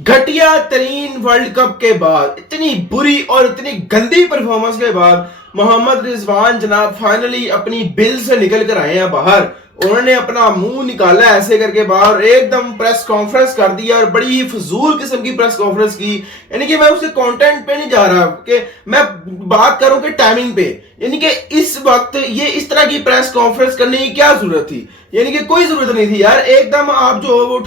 घटिया तरीन world cup के बाद, इतनी बुरी और इतनी गंदी परफॉर्मेंस के बाद मोहम्मद रिजवान जनाब फाइनली अपनी बिल से निकल कर आए हैं बाहर। उन्होंने अपना मुंह निकाला ऐसे करके बाहर, एकदम प्रेस कॉन्फ्रेंस कर दिया और बड़ी ही फजूल किस्म की प्रेस कॉन्फ्रेंस की। यानी कि मैं उसके कंटेंट पे नहीं जा रहा कि मैं बात करूं कि टाइमिंग पे, यानी कि इस वक्त ये इस तरह की प्रेस कॉन्फ्रेंस करने की क्या जरूरत थी। यानी कि कोई जरूरत नहीं थी यार। एकदम आप जो वो मुंह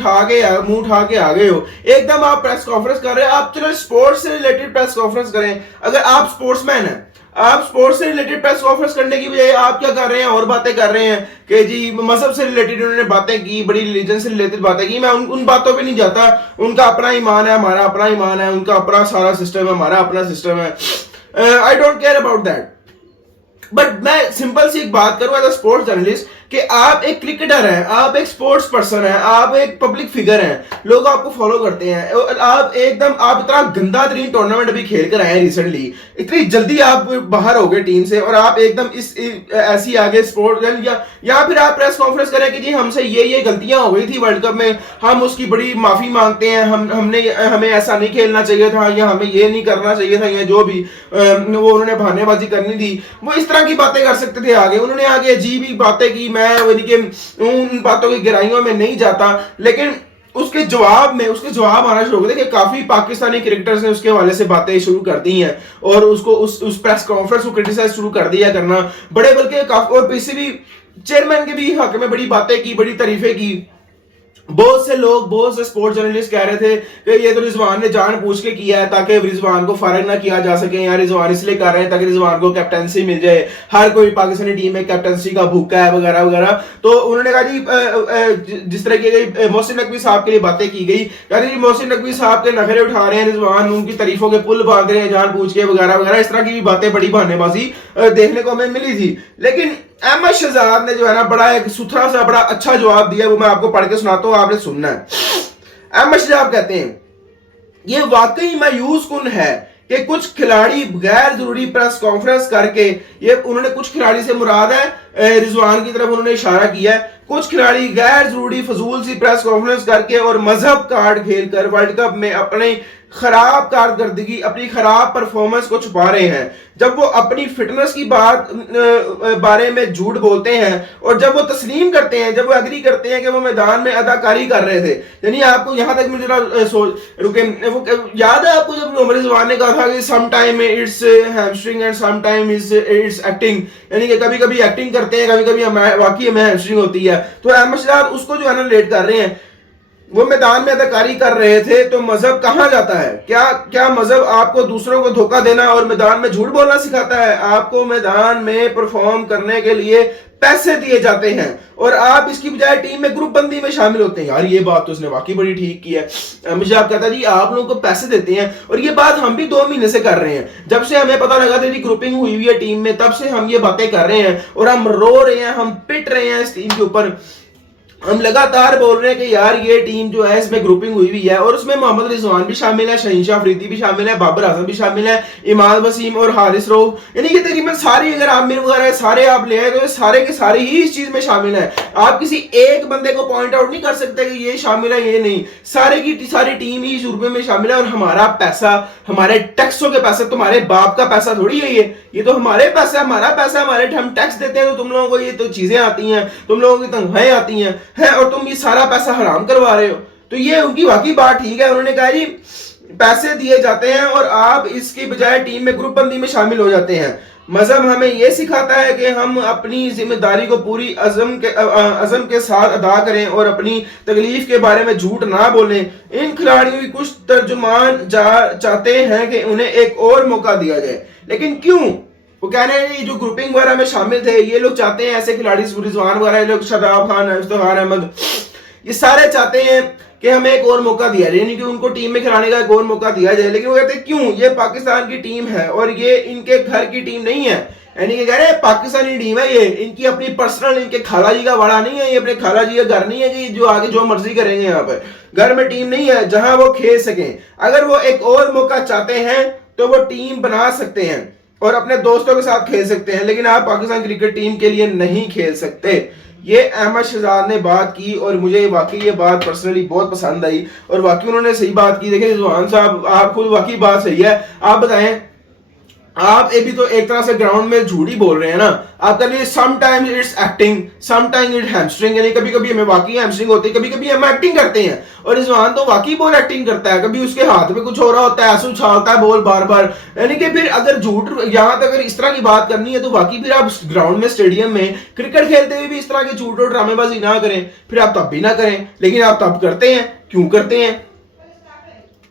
उठा के आ गए हो, एकदम आप प्रेस कॉन्फ्रेंस कर रहे हैं। आप चलो स्पोर्ट्स से रिलेटेड प्रेस कॉन्फ्रेंस करें। अगर आप स्पोर्ट्समैन हैं, आप स्पोर्ट्स से रिलेटेड प्रेस कॉन्फ्रेंस करने की बजाय आप क्या कर रहे हैं, और बातें कर रहे हैं कि जी मजहब से रिलेटेड उन्होंने बातें की, बड़ी रिलीजन से रिलेटेड बातें की। मैं उन बातों पे नहीं जाता। उनका अपना ईमान है, हमारा अपना ईमान है, उनका अपना सारा सिस्टम है, हमारा अपना सिस्टम है। I don't care about that. But मैं सिंपल सी एक बात करूं एज अ स्पोर्ट्स जर्नलिस्ट कि आप एक क्रिकेटर हैं, आप एक स्पोर्ट्स पर्सन हैं, आप एक पब्लिक फिगर हैं, लोग आपको फॉलो करते हैं। आप इतना गंदा तरीन टूर्नामेंट अभी खेल कर आए हैं रिसेंटली, इतनी जल्दी आप बाहर हो गए टीम से और आप एकदम ऐसी आगे स्पोर्ट्स या फिर आप प्रेस कॉन्फ्रेंस करें कि जी हमसे ये गलतियां हो गई थी वर्ल्ड कप में, हम उसकी बड़ी माफी मांगते हैं, हमें ऐसा नहीं खेलना चाहिए था, या हमें ये नहीं करना चाहिए था, या जो भी वो उन्होंने बहानेबाजी करनी थी, वो इस तरह की बातें कर सकते थे। आगे उन्होंने आगे अजीब ही बातें की। मैं उन बातों की गहराइयों में नहीं जाता, लेकिन उसके जवाब आना शुरू हो गए कि काफी पाकिस्तानी क्रिकेटर्स ने उसके हवाले से बातें शुरू कर दी हैं और उसको उस प्रेस कॉन्फ्रेंस को क्रिटिसाइज शुरू कर दिया करना। बड़े बल्कि काफी, और पीसीबी चेयरमैन के भी हक में बड़ी बातें की, बड़ी तारीफें की। बहुत से लोग, बहुत से स्पोर्ट्स जर्नलिस्ट कह रहे थे कि ये तो रिजवान ने जान पूछ के किया है ताकि रिजवान को फारिग ना किया जा सके, या रिजवान इसलिए कर रहे हैं ताकि रिजवान को कैप्टनसी मिल जाए, हर कोई पाकिस्तानी टीम में कैप्टनसी का भूखा है वगैरह वगैरह। तो उन्होंने कहा जी जिस तरह की मोहसिन नकवी साहब के लिए बातें की गई, कहते जी मोहसिन नकवी साहब के नखरे उठा रहे हैं रिजवान, उनकी तारीफों के पुल बांध रहे हैं जान पूछ के वगैरह वगैरह। इस तरह की भी बातें, बड़ी बहानेबाजी देखने को हमें मिली थी। लेकिन अहमद शहजाद ने जो है ना बड़ा एक सुथरा सा बड़ा अच्छा जवाब दिया, वो मैं आपको पढ़ के सुनाता हूं, आपने सुनना है। अहमद शहजाद कहते हैं ये वाकई मायूस कुन है कि कुछ खिलाड़ी गैर जरूरी प्रेस कॉन्फ्रेंस करके, ये उन्होंने कुछ खिलाड़ी से मुराद है रिजवान की तरफ उन्होंने इशारा किया है, कुछ खिलाड़ी गैर जरूरी फजूल सी प्रेस कॉन्फ्रेंस करके और मजहब कार्ड खेलकर वर्ल्ड कप में अपने खराब कारकर्दगी, अपनी खराब परफॉर्मेंस को छुपा रहे हैं। जब वो अपनी फिटनेस की बारे में झूठ बोलते हैं और जब वो तस्लीम करते हैं, जब वो एग्री करते हैं कि वो मैदान में अदाकारी कर रहे थे। यानी आपको यहां तक मुझे रुके, वो याद है आपको जब उमर रिजवान ने कहा था कि some time it's hamstring and some time it's acting, यानी कि कभी कभी एक्टिंग करते हैं, कभी कभी वाकई में हैमस्ट्रिंग होती है। तो अहमद शहजाद उसको जो है ना रिलेट कर रहे हैं। वो मैदान में अदाकारी कर रहे थे तो मजहब कहां जाता है? क्या मजहब आपको दूसरों को धोखा देना और मैदान में झूठ बोलना सिखाता है? आपको मैदान में परफॉर्म करने के लिए पैसे दिए जाते हैं और आप इसकी बजाय टीम में ग्रुप बंदी में शामिल होते हैं। यार ये बात तो उसने वाकई बड़ी ठीक की है। मुझे आप कहता जी आप लोगों को पैसे देते हैं, और ये बात हम भी 2 महीने से कर रहे हैं। जब से हमें पता लगा था कि ग्रुपिंग हुई हुई है टीम में, तब से हम ये बातें कर रहे हैं और हम रो रहे हैं, हम पिट रहे हैं इस टीम के ऊपर। हम लगातार बोल रहे हैं कि यार ये टीम जो है इसमें ग्रुपिंग हुई हुई है, और उसमें मोहम्मद रिजवान भी शामिल है, शहीनशाह अफरीदी भी शामिल है, बाबर आजम भी शामिल है, इमाद वसीम और हारिस रऊफ, यानी कि तकरीबन सारी, अगर आमिर वगैरह सारे आप ले आए तो सारे के सारे ही इस चीज में शामिल है। आप किसी एक बंदे को पॉइंट आउट नहीं कर सकते कि ये शामिल है, ये नहीं, सारे की सारी टीम ही इस रुपये में शामिल है। और हमारा पैसा, हमारे टैक्सों के पैसे, तुम्हारे बाप का पैसा थोड़ी है ये तो हमारे पैसा, हमारा पैसा, हमारे हम टैक्स देते हैं, तो तुम लोगों को ये तो चीजें आती हैं, तुम लोगों की तनख्वाहें आती हैं और तुम ये सारा पैसा हराम करवा रहे हो। तो ये उनकी वाकई बात ठीक है। उन्होंने कहा जी पैसे दिए जाते हैं और आप इसकी बजाय टीम में ग्रुप बंदी में शामिल हो जाते हैं। मजहब हमें यह सिखाता है कि हम अपनी जिम्मेदारी को पूरी अज़म के साथ अदा करें और अपनी तकलीफ के बारे में झूठ ना बोलें। इन खिलाड़ियों की कुछ तर्जुमान चाहते हैं कि उन्हें एक और मौका दिया जाए, लेकिन क्यों? वो कह रहे हैं जो ग्रुपिंग वगैरह में शामिल थे ये लोग चाहते हैं, ऐसे खिलाड़ी रिजवान वगैरह लोग, शादाब खान, इफ्तिखार अहमद, ये सारे चाहते हैं कि हमें एक और मौका दिया जाए, यानी कि उनको टीम में खिलाने का एक और मौका दिया जाए। लेकिन वो कहते हैं क्यों? ये पाकिस्तान की टीम है और ये इनके घर की टीम नहीं है। यानी कि कह रहे हैं पाकिस्तानी टीम है, ये इनकी अपनी पर्सनल, इनके खाला जी का वाड़ा नहीं है, ये अपने खाला जी का घर नहीं है कि जो आगे जो मर्जी करेंगे। यहाँ पर घर में टीम नहीं है जहां वो खेल सकें। अगर वो एक और मौका चाहते हैं तो वो टीम बना सकते हैं और अपने दोस्तों के साथ खेल सकते हैं, लेकिन आप पाकिस्तान क्रिकेट टीम के लिए नहीं खेल सकते। ये अहमद शहजाद ने बात की और मुझे वाकई ये बात पर्सनली बहुत पसंद आई और वाकई उन्होंने सही बात की। देखिए रिजवान साहब, आप खुद वाकई बात सही है। आप बताएं, आप ये भी तो एक तरह से ग्राउंड में झूठ ही बोल रहे हैं ना। आप कह रहे हैं sometimes it's acting, sometimes it hamstring, यानी कभी कभी हमें वाकई हैमस्ट्रिंग होती है, कभी कभी हम एक्टिंग करते हैं। और रिजवान तो वाकई बॉल एक्टिंग करता है, कभी उसके हाथ में कुछ हो रहा होता है, ऐसे उछालता है बॉल बार बार। यानी कि फिर अगर झूठ यहाँ तक अगर इस तरह की बात करनी है तो वाकई फिर आप ग्राउंड में स्टेडियम में क्रिकेट खेलते हुए भी इस तरह के झूठ और ड्रामेबाजी ना करें, फिर आप तब भी ना करें। लेकिन आप तब करते हैं, क्यों करते हैं?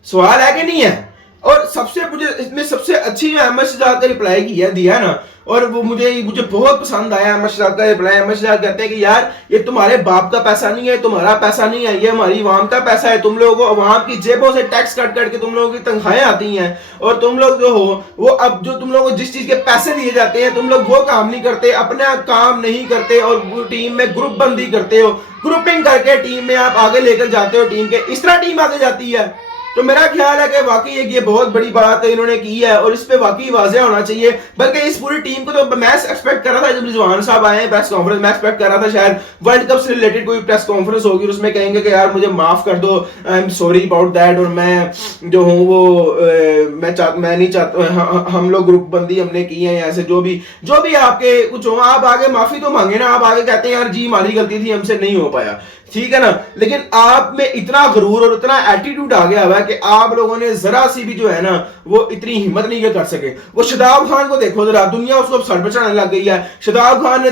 सवाल है कि नहीं है? और सबसे मुझे इसमें सबसे अच्छी जो अहमद शहजाद का रिप्लाई किया दिया ना, और वो मुझे बहुत पसंद आया अहमद शहजाद का रिप्लाई। अहमद शहजाद कहते हैं कि यार ये तुम्हारे बाप का पैसा नहीं है, तुम्हारा पैसा नहीं है, ये हमारी अवाम का पैसा है। तुम लोगों को अवाम की जेबों से टैक्स कट करके तुम लोगों की तनख्वाहें आती हैं, और तुम लोग जो हो वो अब जो तुम लोगों को जिस चीज के पैसे दिए जाते हैं तुम लोग वो काम नहीं करते, अपना काम नहीं करते और टीम में ग्रुप बंदी करते हो, ग्रुपिंग करके टीम में आप आगे लेकर जाते हो टीम के, इस तरह टीम आगे जाती है। तो मेरा ख्याल है कि वाकई ये बहुत बड़ी बात इन्होंने की है और इस पे वाकई वाज़ेह होना चाहिए। बल्कि इस पूरी टीम को तो मैं एक्सपेक्ट कर रहा था, जब रिजवान साहब आए प्रेस कॉन्फ्रेंस में एक्सपेक्ट कर रहा था शायद वर्ल्ड कप से रिलेटेड कोई प्रेस कॉन्फ्रेंस होगी और उसमें कहेंगे कि यार मुझे माफ कर दो, I am sorry about that, और मैं जो हूँ वो मैं नहीं चाहता, हम लोग ग्रुप बंदी हमने की है, ऐसे जो भी आपके कुछ हो आप आगे माफी तो मांगे ना। आप आगे कहते हैं यार जी हमारी गलती थी, हमसे नहीं हो पाया, ठीक है ना। लेकिन आप में इतना गरूर और इतना एटीट्यूड आ गया हुआ है कि आप लोगों ने जरा सी भी जो है ना वो इतनी हिम्मत नहीं कर सके। वो शादाब खान को देखो जरा, दुनिया उसको सर पे चढ़ाने लग गई है। शादाब खान ने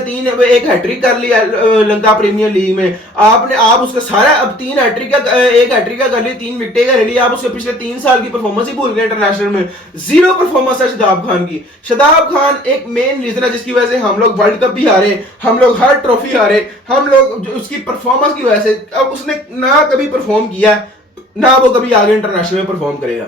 एक हैट्रिक कर लिया लंका प्रीमियर लीग में, आप उसका सारा अब 3 हैट्रिक का एक हैट्रिक का कर ली, 3 विकेटें का ले लिया, आप उसके पिछले 3 साल की परफॉर्मेंस ही भूल गए। इंटरनेशनल में 0 परफॉर्मेंस है शादाब खान की। शादाब खान एक मेन रीजन है जिसकी वजह से हम लोग वर्ल्ड कप भी हारे, हम लोग हर ट्रॉफी हारे, हम लोग उसकी परफॉर्मेंस की वजह से। अब उसने ना कभी परफॉर्म किया ना वो कभी आगे इंटरनेशनल में परफॉर्म करेगा।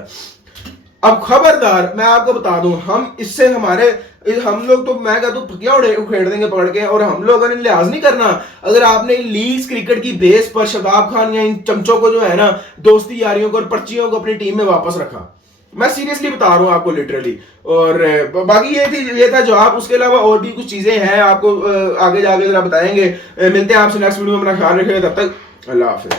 अब खबरदार मैं आपको बता दूं, हम लोग तो मैं कहता हूं फकियां उखेड़ देंगे पकड़ के, और हम लोगों ने लिहाज नहीं करना। अगर आपने लीग्स क्रिकेट की बेस पर शादाब खान या इन चमचों को जो है ना दोस्ती यारियों को और पर्चियों को अपनी टीम में वापस रखा, मैं सीरियसली बता रहा हूं आपको लिटरली। और बाकी ये था जवाब, उसके अलावा और भी कुछ चीजें हैं आपको आगे जाके जरा बताएंगे। मिलते हैं आपसे नेक्स्ट वीडियो में, अपना ख्याल रखिएगा, तब तक अल्लाह हाफिज।